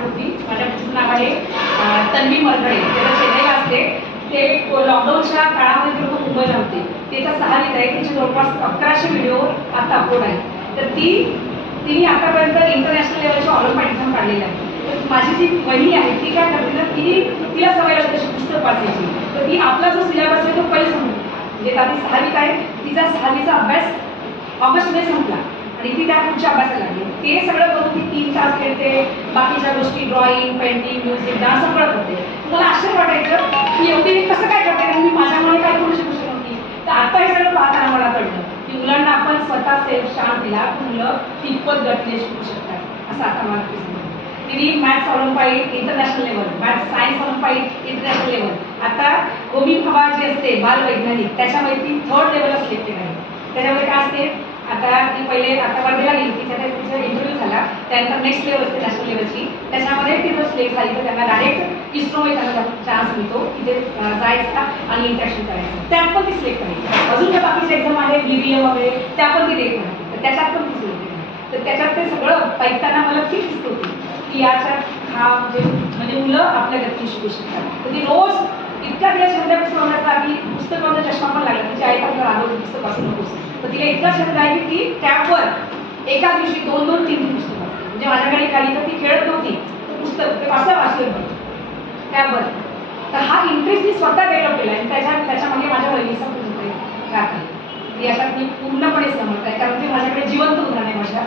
होती. माझ्या मुलीचं नाव आहे तन्वी मरघडे. त्याला चेन्नईला असते. ते लॉकडाऊनच्या काळामध्ये ते लोक मुंबईला होते. ते तर 6वीत आहे. तिचे जवळपास 1100 व्हिडिओ आता अपलोड आहेत. तर तिने आतापर्यंत इंटरनॅशनल लेवलची ऑलिम्पिक एक्झाम काढलेली आहे. तर माझी जी वहिनी आहे ती काय करते ना, तिला सवय लागते तशी पुस्तक वाचायची. तर ती आपला जो सिलेबस आहे तो पहिले संपला. म्हणजे आता ती 6वीत आहे. तिचा 6वीचा अभ्यास ऑगस्टमध्ये संपला आणि ती त्या पुढच्या अभ्यासाला लागली. ते सगळं करून ती 3 तास खेळते. बाकीच्या गोष्टी ड्रॉइंग, पेंटिंग, म्युझिक, डान्स सगळं करते. मला आश्चर्य वाटायचं की एवढी कसं काय करते, कारण मी माझ्यामुळे काय करू शकू शकत नव्हती. तर आता हे सगळं पाहताना मला कळलं की मुलांना आपण स्वतः सेल्फ चान्स दिला तर मुलं तितपत गतीने शिकू शकतात असं आता मला दिसतं. तिने maths Olympic international level, maths science Olympic international level, आता होमी भाभा जी असते बालवैज्ञानिक त्याच्यामध्ये ती 3rd लेवलला सिलेक्टेड आहे. त्याच्यामध्ये काय असते, आता ती पहिले आता वर्धेला गेली, तिचा इंटरव्ह्यू झाला, त्यानंतर नेक्स्ट लेवल असते नॅशनल लेवलची. त्याच्यामध्ये ती जर सिलेक्ट झाली तर त्यांना डायरेक्ट इस्रोमध्ये त्यांना चान्स मिळतो तिथे जायचा आणि इंटरॅक्शन करायचं. त्यात पण ती सिलेक्ट करायची. अजून ज्या बाकीच्या एक्झाम आहेत BBM वगैरे त्या पण ती देत नाही. तर त्याच्यात पण ती सिलेक्ट आहे. तर त्याच्यात ते सगळं ऐकताना मला ठीक दिसत होती की याच्यात हा म्हणजे मुलं आपल्या गतीने शिकू शकतात. तर ती रोज इतका तिला छंद होण्याचा की पुस्तकाचा चष्मा पण लागला. तिची आई पण राहतो पुस्तक वाचू नकोस. तर तिला इतका छंद आहे की ती टॅबवर एका दिवशी 2-2, 3-3 पुस्तकं वाचते. म्हणजे माझ्याकडे एक आली तर ती खेळत नव्हती, पुस्तक ते वाचलं टॅबवर. तर हा इंटरेस्ट मी स्वतः डेव्हलप केला आणि त्याच्यामागे माझ्या वहिनीचा खूप राहत आहे. याच्यात मी पूर्णपणे समजत आहे, कारण ते माझ्याकडे जिवंत उदाहरण आहे माझ्या.